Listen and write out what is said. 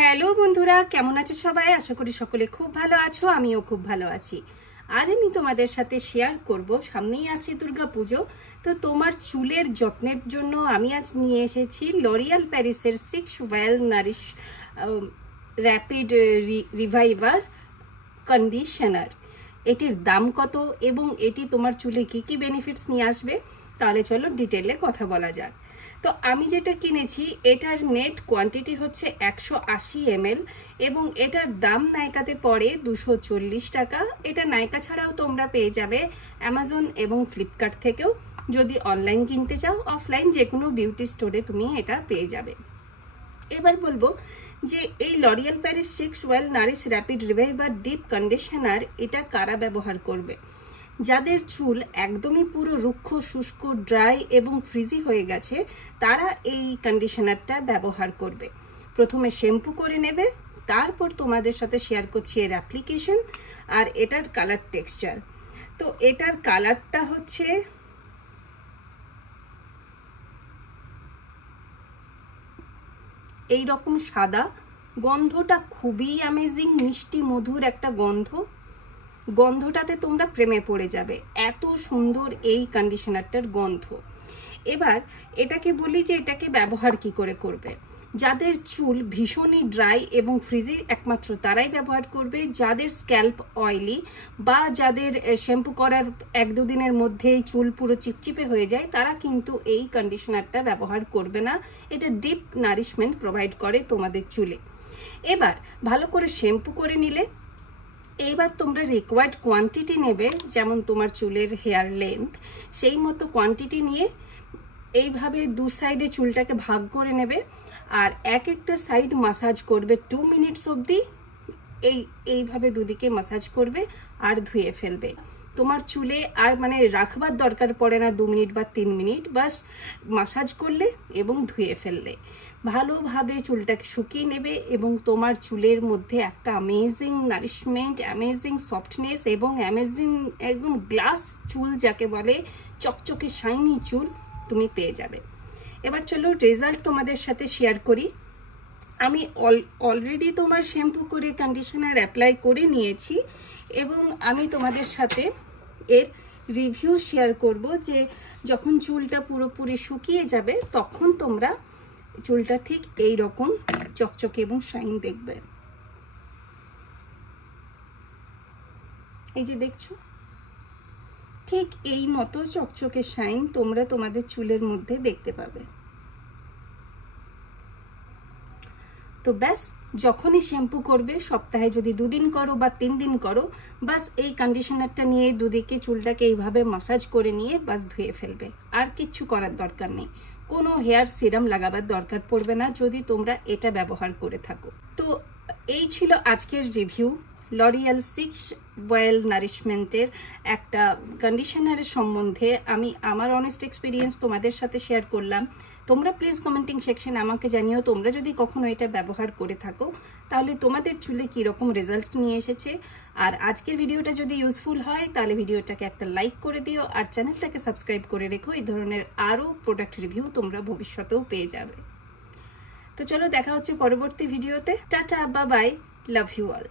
Hello বন্ধুরা, কেমন আছো সবাই? আশা করি সকলে খুব ভালো আছো, আমিও খুব ভালো আছি। আজ আমি তোমাদের সাথে শেয়ার করব, সামনেই আসছে দুর্গা পুজো, তো তোমার চুলের যত্নের জন্য আমি আজ নিয়ে এসেছি লরিয়াল প্যারিসের 6 oil nourish rapid reviver conditioner. এটির দাম কত এবং এটি তোমার চুলে কি কি বেনিফিটস নিয়ে আসবে, তাহলে চলো ডিটেলে কথা বলা যাক। তো আমি যেটা কিনেছি এটার নেট কোয়ান্টিটি হচ্ছে 180 ml এবং এটার দাম নাইকাতে পড়ে 240 টাকা। এটা নাইকা ছাড়াও তোমরা পেয়ে যাবে অ্যামাজন এবং ফ্লিপকার্ট থেকেও। যদি অনলাইন কিনতে চাও, অফলাইন যে কোনো বিউটি স্টোরে তুমি এটা পেয়ে যাবে। এবার বলবো যে এই L'Oreal Paris 6 oil nourish rapid reviver deep conditioner এটা কারা ব্যবহার করবে? যাদের চুল একদমই পুরো রুক্ষ, শুষ্ক, ড্রাই এবং ফ্রিজি হয়ে গেছে, তারা এই কন্ডিশনারটা ব্যবহার করবে। প্রথমে শ্যাম্পু করে নেবে, তারপর তোমাদের সাথে শেয়ার করছি এর অ্যাপ্লিকেশন আর এটার কালার টেক্সচার। তো এটার কালারটা হচ্ছে এই রকম সাদা, গন্ধটা খুবই অ্যামেজিং, মিষ্টি মধুর একটা গন্ধটাতে তোমরা প্রেমে পড়ে যাবে, এত সুন্দর এই কন্ডিশনারটার গন্ধ। এবার এটাকে বলি যে এটাকে ব্যবহার কি করে করবে। যাদের চুল ভীষণই ড্রাই এবং ফ্রিজি, একমাত্র তারাই ব্যবহার করবে। যাদের স্ক্যাল্প অয়েলি বা যাদের শ্যাম্পু করার 1-2 দিনের মধ্যেই চুল পুরো চিপচিপে হয়ে যায়, তারা কিন্তু এই কন্ডিশনারটা ব্যবহার করবে না। এটা ডিপ নারিশমেন্ট প্রোভাইড করে তোমাদের চুলে। এবার ভালো করে শ্যাম্পু করে নিলে, এইবার তোমরা রিকোয়ার্ড কোয়ান্টিটি নেবে, যেমন তোমার চুলের হেয়ার লেন্থ, সেই মতো কোয়ান্টিটি নিয়ে এইভাবে দু সাইডে চুলটাকে ভাগ করে নেবে আর একটা সাইড মাসাজ করবে 2 মিনিটস অবধি। এইভাবে দুদিকে মাসাজ করবে আর ধুয়ে ফেলবে। তোমার চুলে আর মানে রাখবার দরকার পড়ে না 2 মিনিট বা 3 মিনিট, বাস মাসাজ করলে এবং ধুয়ে ফেললে। ভালোভাবে চুলটাকে শুকিয়ে নেবে এবং তোমার চুলের মধ্যে একটা অ্যামেজিং নারিশমেন্ট, অ্যামেজিং সফটনেস এবং অ্যামেজিং একদম গ্লাস চুল যাকে বলে, চকচকে শাইনি চুল তুমি পেয়ে যাবে। এবার চলো রেজাল্ট তোমাদের সাথে শেয়ার করি। আমি অলরেডি তোমার শ্যাম্পু করে কন্ডিশনার অ্যাপ্লাই করে নিয়েছি এবং আমি তোমাদের সাথে এর রিভিউ শেয়ার করব যে যখন চুলটা পুরোপুরি শুকিয়ে যাবে তখন তোমরা চুলটা ঠিক এই রকম চকচকে এবং শাইন দেখবে। এই যে দেখছো, ঠিক এই মতো চকচকে শাইন তোমরা তোমাদের চুলের মধ্যে দেখতে পাবে। তো ব্যাস, যখনই শ্যাম্পু করবে, সপ্তাহে যদি 2 দিন করো বা 3 দিন করো, বাস এই কন্ডিশনারটা নিয়ে দুদিকে চুলটাকে এইভাবে মাসাজ করে নিয়ে বাস ধুয়ে ফেলবে। আর কিচ্ছু করার দরকার নেই, কোনো হেয়ার সিরাম লাগাবার দরকার পড়বে না যদি তোমরা এটা ব্যবহার করে থাকো। তো এই ছিল আজকের রিভিউ লরিয়াল 6 ওয়েল নারিশমেন্টের একটা কন্ডিশনারের সম্বন্ধে। আমি আমার অনেস্ট এক্সপিরিয়েন্স তোমাদের সাথে শেয়ার করলাম। তোমরা প্লিজ কমেন্টিং সেকশনে আমাকে জানিও তোমরা যদি কখনো এটা ব্যবহার করে থাকো তাহলে তোমাদের চুলে কীরকম রেজাল্ট নিয়ে এসেছে। আর আজকের ভিডিওটা যদি ইউজফুল হয় তাহলে ভিডিওটাকে একটা লাইক করে দিও আর চ্যানেলটাকে সাবস্ক্রাইব করে রেখো। এই ধরনের আরও প্রোডাক্ট রিভিউ তোমরা ভবিষ্যতেও পেয়ে যাবে। তো চলো দেখা হচ্ছে পরবর্তী ভিডিওতে। Tata, bye bye, love you all.